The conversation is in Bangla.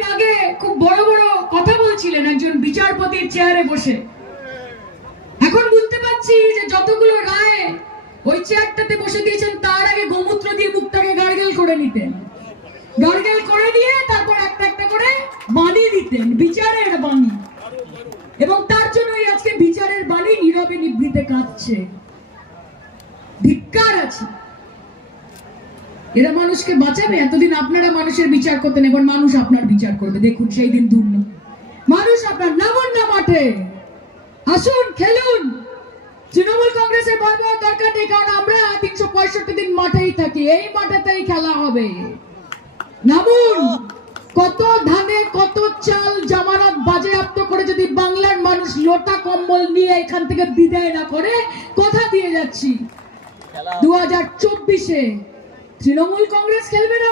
কয়েকদিন আগে খুব বড় বড় কথা বলছিলেন একজন বিচারপতির চেয়ারে বসে। এখন বুঝতে পারছি যে যতগুলো রায় ওই চেয়ারটাতে বসে দিয়েছেন তার আগে গোমূত্র দিয়ে মুখটাকে গার্গেল করে নিতেন, গার্গেল করে দিয়ে তারপর একটা একটা করে বাণী দিতেন, বিচারের বাণী। এবং তার জন্যই আজকে বিচারের বাণী নীরবে নিভৃতে কাঁদছে। ধিক্কার আছে। এরা মানুষকে বাঁচাবে? এতদিন আপনারা মানুষের বিচার করতেন, এবার মানুষ আপনার বিচার করবে। দেখুন সেই দিন দূর নয়। মানুষ আপনার নামুন না মাঠে, আসুন খেলুন। তৃণমূল কংগ্রেসের ভয় পাওয়ার দরকার নেই, কারণ আমরা 365 দিন মাঠেই থাকি, এই মাঠেতেই খেলা হবে। নামুন। কত ধানে কত চাল জামানত বাজেয়াপ্ত করে যদি বাংলার মানুষ লোটা কম্বল নিয়ে এখান থেকে বিদায় না করে, কথা দিয়ে যাচ্ছি 2024-এ তৃণমূল কংগ্রেস খেলবে না।